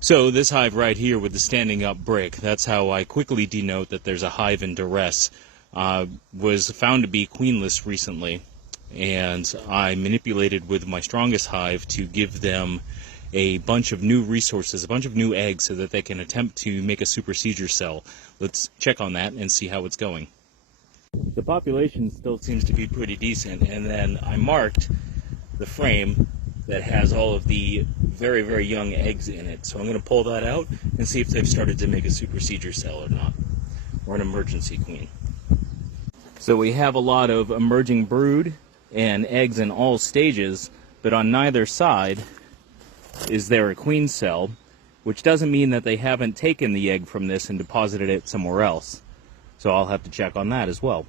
So this hive right here with the standing up brick, that's how I quickly denote that there's a hive in duress. Was found to be queenless recently, and I manipulated with my strongest hive to give them a bunch of new resources, a bunch of new eggs, so that they can attempt to make a supersedure cell. Let's check on that and see how it's going. The population still seems to be pretty decent, and then I marked the frame that has all of the very, very young eggs in it. So I'm going to pull that out and see if they've started to make a supersedure cell or not, or an emergency queen. So we have a lot of emerging brood and eggs in all stages, but on neither side is there a queen cell, which doesn't mean that they haven't taken the egg from this and deposited it somewhere else. So I'll have to check on that as well.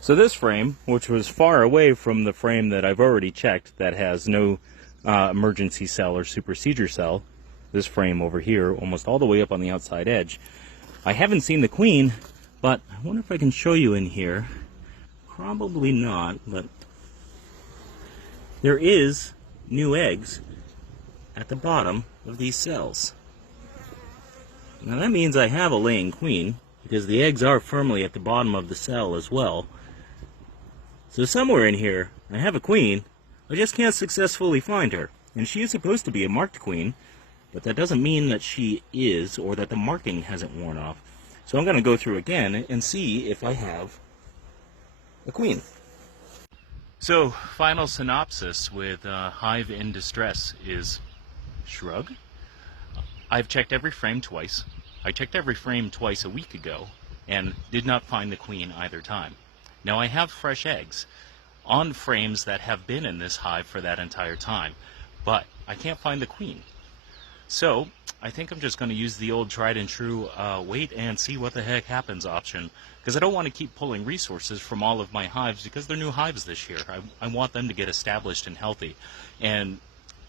So this frame, which was far away from the frame that I've already checked that has no emergency cell or supersedure cell, this frame over here, almost all the way up on the outside edge, I haven't seen the queen, but I wonder if I can show you in here. Probably not, but there is new eggs at the bottom of these cells. Now that means I have a laying queen, because the eggs are firmly at the bottom of the cell as well. So somewhere in here, I have a queen, I just can't successfully find her. And she is supposed to be a marked queen, but that doesn't mean that she is, or that the marking hasn't worn off. So I'm going to go through again and see if I have a queen. So, final synopsis with Hive in distress is shrug. I've checked every frame twice. I checked every frame twice a week ago, and did not find the queen either time. Now I have fresh eggs on frames that have been in this hive for that entire time, but I can't find the queen. So I think I'm just going to use the old tried and true wait and see what the heck happens option, because I don't want to keep pulling resources from all of my hives, because they're new hives this year. I want them to get established and healthy. And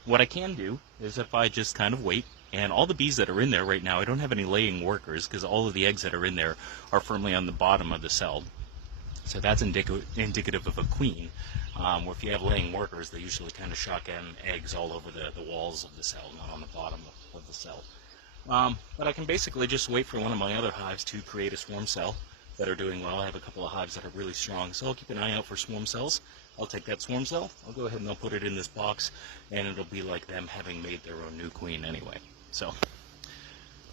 what I can do is if I just kind of wait, and all the bees that are in there right now, I don't have any laying workers, because all of the eggs that are in there are firmly on the bottom of the cell. So that's indicative of a queen. Where if you have laying workers, they usually kind of shotgun eggs all over the walls of the cell, not on the bottom of the cell. But I can basically just wait for one of my other hives to create a swarm cell that are doing well. I have a couple of hives that are really strong, so I'll keep an eye out for swarm cells. I'll take that swarm cell, I'll go ahead and I'll put it in this box, and it'll be like them having made their own new queen anyway. So,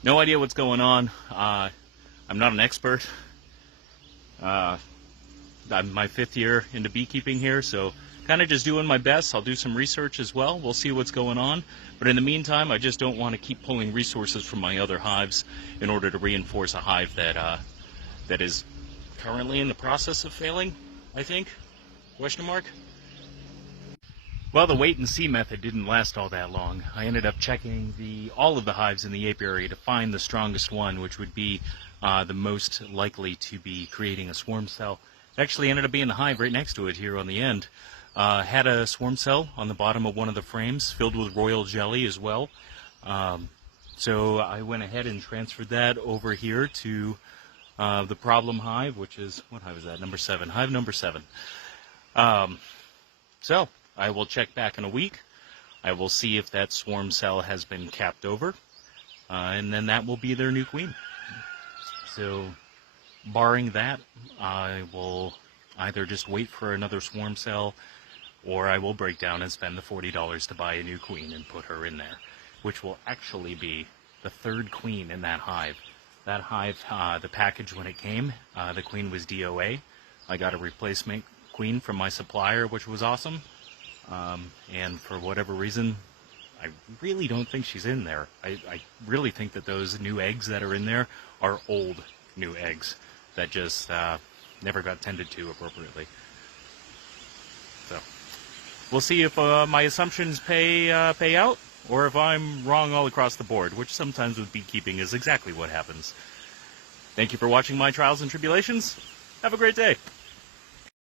no idea what's going on. I'm not an expert. I'm my 5th year into beekeeping here, so kind of just doing my best. I'll do some research as well. We'll see what's going on. But in the meantime, I just don't want to keep pulling resources from my other hives in order to reinforce a hive that is currently in the process of failing, I think? Question mark? Well, the wait and see method didn't last all that long. I ended up checking all of the hives in the apiary to find the strongest one, which would be the most likely to be creating a swarm cell. It actually ended up being the hive right next to it here on the end. Had a swarm cell on the bottom of one of the frames filled with royal jelly as well. So I went ahead and transferred that over here to the problem hive, which is, what hive is that? Number 7. Hive number 7. So I will check back in a week. I will see if that swarm cell has been capped over. And then that will be their new queen. So barring that, I will either just wait for another swarm cell, or I will break down and spend the $40 to buy a new queen and put her in there, which will actually be the 3rd queen in that hive. That hive, the package when it came, the queen was DOA. I got a replacement queen from my supplier, which was awesome. And for whatever reason, I really don't think she's in there. I really think that those new eggs that are in there are old new eggs that just never got tended to appropriately. So we'll see if my assumptions pay out, or if I'm wrong all across the board, which sometimes with beekeeping is exactly what happens. Thank you for watching my trials and tribulations. Have a great day.